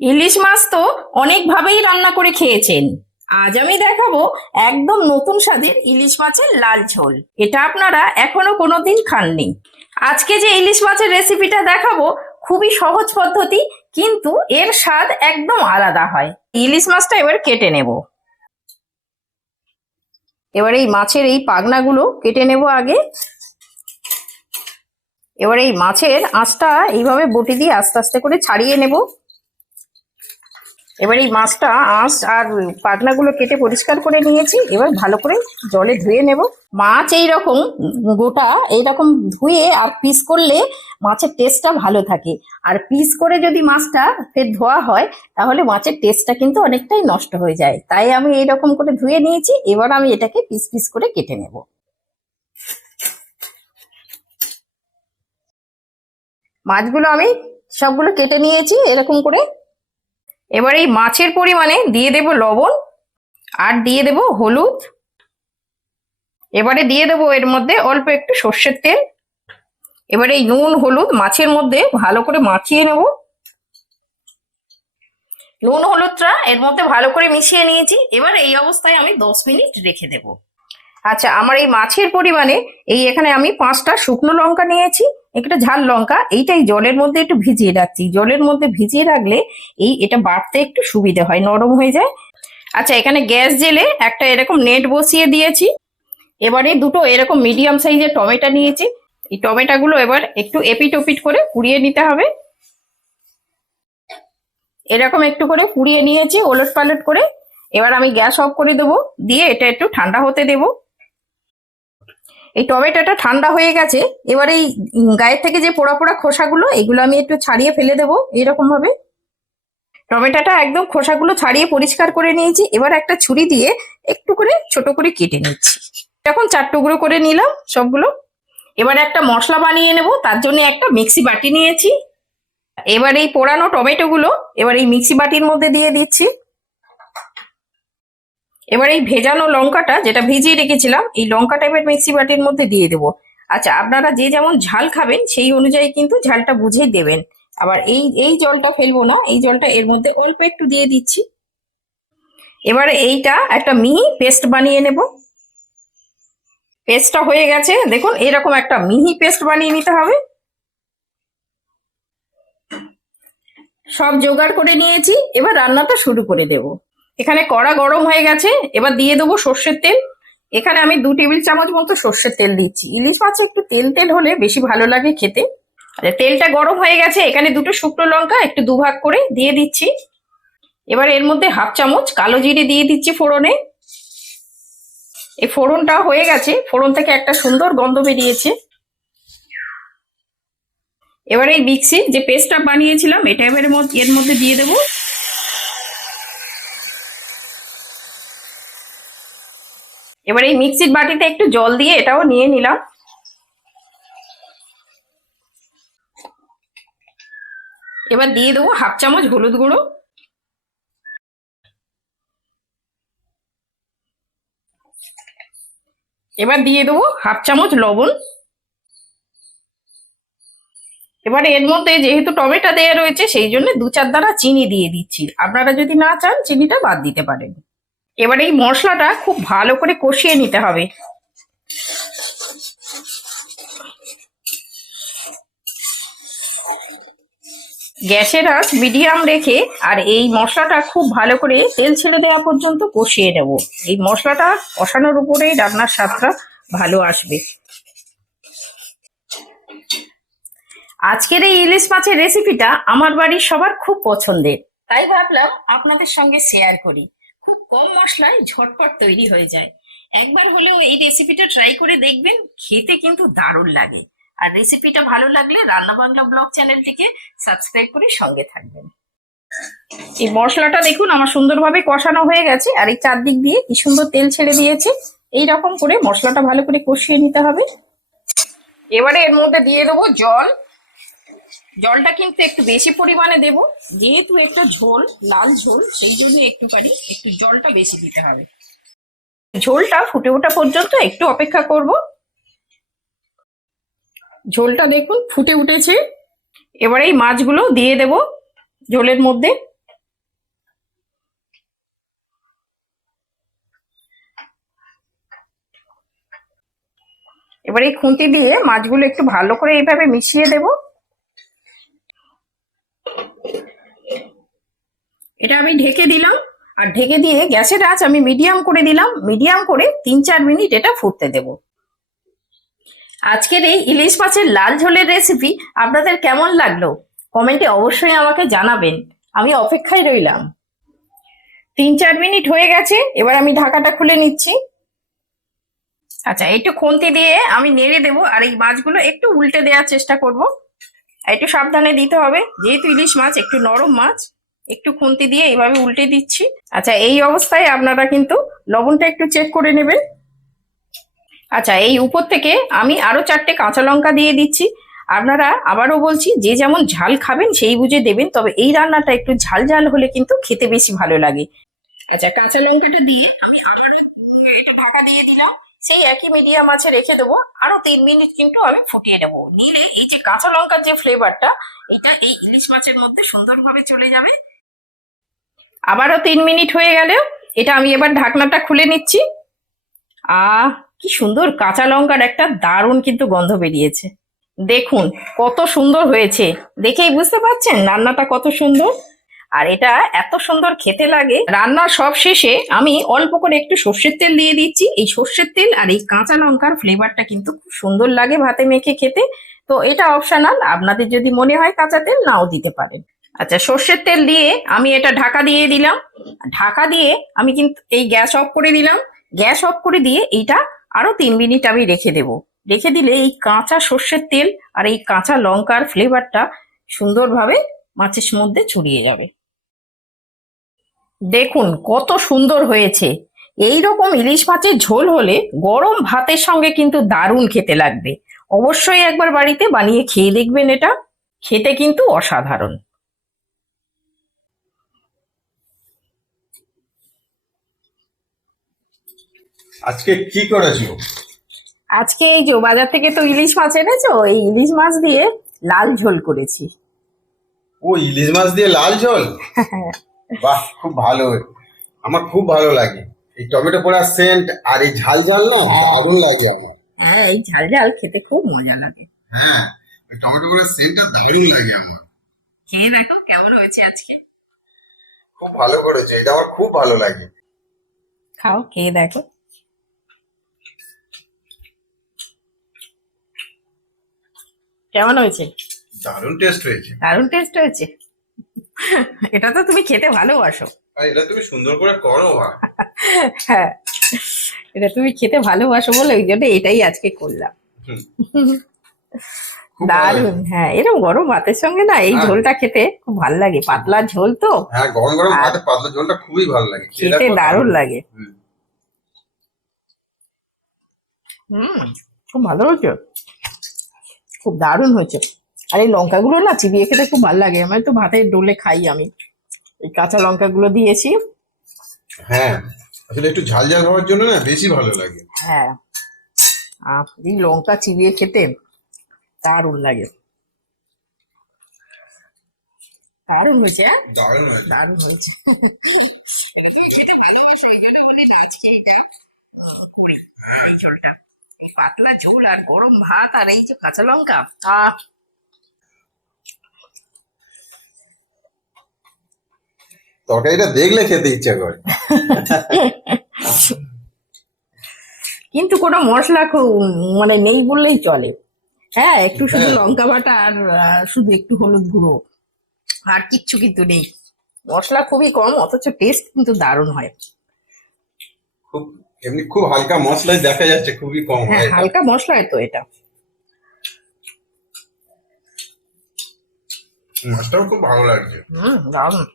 ইলিশ মাছ তো অনেকভাবেই রান্না করে খেয়েছেন। আজ আমি দেখাবো একদম নতুন স্বাদের ইলিশ মাছের লাল ঝোল। এটা আপনারা এখনো কোনোদিন খাননি। আজকে যে ইলিশ মাছের রেসিপিটা দেখাবো খুবই সহজ পদ্ধতি, কিন্তু এর স্বাদ একদম আলাদা হয়। ইলিশ মাছটা এবার কেটে নেব। এবার এই মাছের এই পাগনাগুলো কেটে নেব আগে। এবার এই মাছের আঁশটা এইভাবে বটি দিয়ে আস্তে আস্তে করে ছাড়িয়ে নেব। এবার এই মাছটা আঁশ আর পাখনাগুলো কেটে পরিষ্কার করে নিয়েছি। এবার ভালো করে জলে ধুয়ে নেব। মাছ এইরকম গোটা এইরকম ধুয়ে আর পিস করলে মাছের টেস্টটা ভালো থাকে। আর পিস করে যদি মাছটা ফের ধোয়া হয় তাহলে মাছের টেস্টটা কিন্তু অনেকটাই নষ্ট হয়ে যায়। তাই আমি এইরকম করে ধুয়ে নিয়েছি। এবার আমি এটাকে পিস পিস করে কেটে নেব। মাছগুলো আমি সবগুলো কেটে নিয়েছি এরকম করে। এবার এই মাছের পরিমাণে দিয়ে দেব লবণ আর দিয়ে দেব হলুদ। এবারে দিয়ে দেবো এর মধ্যে অল্প একটু সর্ষের তেল। এবারে এই নুন হলুদ মাছের মধ্যে ভালো করে মাখিয়ে নেব। নুন হলুদটা এর মধ্যে ভালো করে মিশিয়ে নিয়েছি। এবার এই অবস্থায় আমি 10 মিনিট রেখে দেব। আচ্ছা, আমার এই মাছের পরিমাণে এই এখানে আমি 5টা শুকনো লঙ্কা নিয়েছি, একটা ঝাল লঙ্কা। এইটাই জলের মধ্যে একটু ভিজিয়ে রাখছি। জলের মধ্যে ভিজিয়ে রাখলে এটা বাটতে একটু সুবিধা হয়, নরম হয়ে যায়। আচ্ছা, এখানে গ্যাস জেলে একটা এরকম নেট বসিয়ে দিয়েছি। এবারে দুটো এরকম মিডিয়াম সাইজের টমেটো নিয়েছি। এই টমেটোগুলো এবার একটু এপিট ওপিট করে পুড়িয়ে নিতে হবে। এরকম একটু করে পুড়িয়ে নিয়েছি ওলট পালট করে। এবার আমি গ্যাস অফ করে দেবো, দিয়ে এটা একটু ঠান্ডা হতে দেব। এই টমেটোটা ঠান্ডা হয়ে গেছে। এবার এই গায়ের থেকে যে পোড়া পোড়া খোসাগুলো এগুলো আমি একটু ছাড়িয়ে ফেলে দেবো এরকম ভাবে। টমেটোটা একদম খোসাগুলো ছাড়িয়ে পরিষ্কার করে নিয়েছি। এবার একটা ছুরি দিয়ে একটু করে ছোট করে কেটে নিচ্ছি। এখন 4 টুকরো করে নিলাম সবগুলো। এবার একটা মশলা বানিয়ে নেব, তার জন্য একটা মিক্সি বাটি নিয়েছি। এবার এই পোড়ানো টমেটো গুলো এবার এই মিক্সি বাটির মধ্যে দিয়ে দিচ্ছি। এবার এই ভেজানো লঙ্কাটা যেটা ভিজিয়ে রেখেছিলাম এই লঙ্কাটা এবার মিক্সি বাটির মধ্যে দিয়ে দেবো। আচ্ছা, আপনারা যে যেমন ঝাল খাবেন সেই অনুযায়ী কিন্তু ঝালটা বুঝেই দেবেন। আবার এই এই জলটা ফেলবো না, এই জলটা এর মধ্যে অল্প একটু দিয়ে দিচ্ছি। এবারে এইটা একটা মিহি পেস্ট বানিয়ে নেব। পেস্টটা হয়ে গেছে, দেখুন এরকম একটা মিহি পেস্ট বানিয়ে নিতে হবে। সব জোগাড় করে নিয়েছি, এবার রান্নাটা শুরু করে দেব। এখানে কড়া গরম হয়ে গেছে। এবার দিয়ে দেবো সর্ষের তেল। এখানে আমি 2 টেবিল চামচ মতো সর্ষের তেল দিচ্ছি। ইলিশ মাছে একটু তেল তেল হলে বেশি ভালো লাগে খেতে। তেলটা গরম হয়ে গেছে। এখানে 2টো শুকনো লঙ্কা একটু দুভাগ করে দিয়ে দিচ্ছি। এবার এর মধ্যে 1/2 চামচ কালো জিরে দিয়ে দিচ্ছি ফোড়নে। এই ফোড়নটা হয়ে গেছে, ফোড়ন থেকে একটা সুন্দর গন্ধ বেরিয়েছে। এবার এই মিক্সির যে পেস্টটা বানিয়েছিলাম এটা এবার এর মধ্যে দিয়ে দেবো। এবার এই মিক্সির বাটিতে একটু জল দিয়ে এটাও নিয়ে নিলাম। এবার দিয়ে দেবো 1/2 চামচ হলুদ গুঁড়ো। এবার দিয়ে দেবো 1/2 চামচ লবণ। এবার এর মধ্যে যেহেতু টমেটো দেওয়া রয়েছে সেই জন্য 2-4 দানা চিনি দিয়ে দিচ্ছি। আপনারা যদি না চান চিনিটা বাদ দিতে পারেন। এবার এই মশলাটা খুব ভালো করে কষিয়ে নিতে হবে। গ্যাসের আঁচ মিডিয়াম রেখে আর এই মশলাটা খুব ভালো করে তেল ছেড়ে দেওয়া পর্যন্ত কষিয়ে নেব। এই মশলাটা কষানোর উপরেই রান্নার স্বাদটা ভালো আসবে। আজকের এই ইলিশ মাছের রেসিপিটা আমার বাড়ির সবার খুব পছন্দের, তাই ভাবলাম আপনাদের সঙ্গে শেয়ার করি। খুব কম মশলায় ঝটপট তৈরি হয়ে যায়। একবার হলেও এই রেসিপিটা ট্রাই করে দেখবেন, খেতে কিন্তু দারুণ লাগে। আর রেসিপিটা ভালো লাগলে রান্না বাংলা ব্লগ চ্যানেলটিকে সাবস্ক্রাইব করে সঙ্গে থাকবেন। এই মশলাটা দেখুন আমার সুন্দরভাবে কষানো হয়ে গেছে, আর এই চারদিক দিয়ে কি সুন্দর তেল ছেড়ে দিয়েছে। এই রকম করে মশলাটা ভালো করে কষিয়ে নিতে হবে। এবারে এর মধ্যে দিয়ে দেবো জল। জলটা কিন্তু একটু বেশি পরিমাণে দেব, যেহেতু একটা ঝোল লাল ঝোল সেই জন্য একটু জলটা বেশি দিতে হবে। ঝোলটা ফুটে ওঠা পর্যন্ত একটু অপেক্ষা করব। ঝোলটা দেখুন ফুটে উঠেছে। এবারে এই মাছগুলো দিয়ে দেব ঝোলের মধ্যে। এবার এই খুন্তি দিয়ে মাছগুলো একটু ভালো করে এইভাবে মিশিয়ে দেব। এটা আমি ঢেকে দিলাম, আর ঢেকে দিয়ে গ্যাসের আঁচ আমি মিডিয়াম করে দিলাম। মিডিয়াম করে 3-4 মিনিট এটা ফুটতে দেব। আজকের এই ইলিশ মাছের লাল ঝোলের রেসিপি আপনাদের কেমন লাগলো কমেন্টে অবশ্যই আমাকে জানাবেন, আমি অপেক্ষায় রইলাম। 3-4 মিনিট হয়ে গেছে, এবার আমি ঢাকাটা খুলে নিচ্ছি। আচ্ছা, একটু খুন্তি দিয়ে আমি নেড়ে দেবো, আর এই মাছগুলো একটু উল্টে দেওয়ার চেষ্টা করব। একটু সাবধানে দিতে হবে, যেহেতু ইলিশ মাছ একটু নরম মাছ। একটু খুন্তি দিয়ে এইভাবে উল্টে দিচ্ছি। আচ্ছা, এই অবস্থায় আপনারা কিন্তু লবণটা একটু চেক করে নেবেন। আচ্ছা, এই উপর থেকে আমি আরো 4টে কাঁচা লঙ্কা দিয়ে দিচ্ছি। আপনারা আবারও বলছি, যে যেমন ঝাল খাবেন সেই বুঝে দেবেন, তবে এই রান্নাটা একটু ঝাল ঝাল হলে কিন্তু খেতে বেশি ভালো লাগে। আচ্ছা, কাঁচা লঙ্কাটা দিয়ে আমি আবারও একটু ঢাকা দিয়ে দিলাম। সেই একই মিডিয়াম আছে রেখে দেবো। আরো 3 মিনিট কিন্তু আমি ফুটিয়ে নেবো, নিলে এই যে কাঁচা লঙ্কার যে ফ্লেভারটা, এটা এই ইলিশ মাছের মধ্যে সুন্দরভাবে চলে যাবে। আবারও 3 মিনিট হয়ে গেল, এটা আমি এবার ঢাকনাটা খুলে নিচ্ছি। কি সুন্দর কাঁচা লঙ্কার একটা দারুণ কিন্তু গন্ধ বেরিয়েছে। দেখুন কত সুন্দর হয়েছে, দেখেই বুঝতে পারছেন রান্নাটা কত সুন্দর। আর এটা এত সুন্দর খেতে লাগে। রান্নার সব শেষে আমি অল্প করে একটু সর্ষের তেল দিয়ে দিচ্ছি। এই সর্ষের তেল আর এই কাঁচা লঙ্কার ফ্লেভারটা কিন্তু খুব সুন্দর লাগে ভাতে মেখে খেতে। তো এটা অপশনাল, আপনাদের যদি মনে হয় কাঁচা তেল নাও দিতে পারেন। আচ্ছা, সর্ষের তেল দিয়ে আমি এটা ঢাকা দিয়ে দিলাম। ঢাকা দিয়ে আমি কিন্তু এই গ্যাস অফ করে দিলাম। গ্যাস অফ করে দিয়ে এইটা আরো 3 মিনিট আমি রেখে দেব। রেখে দিলে এই কাঁচা সর্ষের তেল আর এই কাঁচা লঙ্কার ফ্লেভারটা সুন্দরভাবে মাছের মধ্যে ছড়িয়ে যাবে। দেখুন কত সুন্দর হয়েছে। এই রকম ইলিশ মাছের ঝোল হলে গরম ভাতের সঙ্গে কিন্তু দারুণ খেতে লাগবে। অবশ্যই একবার বাড়িতে বানিয়ে খেয়ে দেখবেন, এটা খেতে কিন্তু অসাধারণ। আজকে কি করেছো? আজকে এই যে বাজার থেকে তো ইলিশ মাছ এনেছো, এই ইলিশ মাছ দিয়ে লাল ঝোল করেছি। ও, ইলিশ মাছ দিয়ে লাল ঝোল? বাহ, খুব ভালো। আমার খুব ভালো লাগে এই টমেটো পোড়ার সেন্ট, আর এই ঝাল ঝাল না দারুণ লাগে আমার। হ্যাঁ, এই ঝাল ঝাল খেতে খুব মজা লাগে। হ্যাঁ, ওই টমেটো পোড়ার সেন্টটা দারুণ লাগে আমার। খেয়ে দেখো কেমন হয়েছে আজকে। খুব ভালো করেছো, এটা আমার খুব ভালো লাগে। খাও, খেয়ে দেখো কেমন হয়েছে। দারুণ টেস্ট হয়েছে। দারুণ টেস্ট হয়েছে। এটা তো তুমি খেতে ভালোবাসো। আর এটা তুমি সুন্দর করে করো। হ্যাঁ, এটা তুমি খেতে ভালোবাসো বলে ওই জন্য এটাই আজকে করলাম। খুব ভালো দারুণ। হয়েছে। হ্যাঁ, এরকম গরম ভাতের সঙ্গে না এই হ্যাঁ। ঝোলটা খেতে খুব ভালো লাগে। পাতলা ঝোল তো হ্যাঁ, গরম গরম ভাতে পাতলা ঝোলটা খুবই ভালো লাগে, খেয়ে খেতে দেখো দারুণ লাগে। হুম। হুম, খুব ভালো হয়েছে, খুব দারুণ হয়েছে। আর এই লঙ্কাগুলো না চিবিয়ে খেতে খুব ভালো লাগে। আমি তো ভাতের ডোলে খাই আমি। এই কাঁচা লঙ্কাগুলো দিয়েছি। হ্যাঁ, আসলে একটু ঝাল ঝাল হওয়ার জন্য না বেশি ভালো লাগে। হ্যাঁ, এই লঙ্কা চিবিয়ে খেতে দারুণ লাগে। দারুণ হয়েছে। হ্যাঁ, দারুণ হয়েছে। দারুণ হয়েছে। খেতে ভালোবাসে ওই জন্য বলি না আজকে এটা করি এই ঝোলটা। এই পাতলা ঝোল আর গরম ভাত আর এই যে কাঁচা লঙ্কা, তরকারিটা দেখলে খেতে ইচ্ছা করে। কিন্তু কোনো মশলা মানে নেই বললেই চলে। হ্যাঁ, একটু শুধু হ্যাঁ। লঙ্কা বাটা আর শুধু একটু হলুদ গুঁড়ো, আর কিচ্ছু কিন্তু নেই। মশলা খুবই কম, অথচ টেস্ট কিন্তু দারুণ হয়। খুব এমনি খুব হালকা মশলায় দেখা যাচ্ছে, খুবই কম হ্যাঁ, হয় এটা। হালকা মশলায় তো এটা। মাছটাও খুব ভালো লাগছে। দারুণ।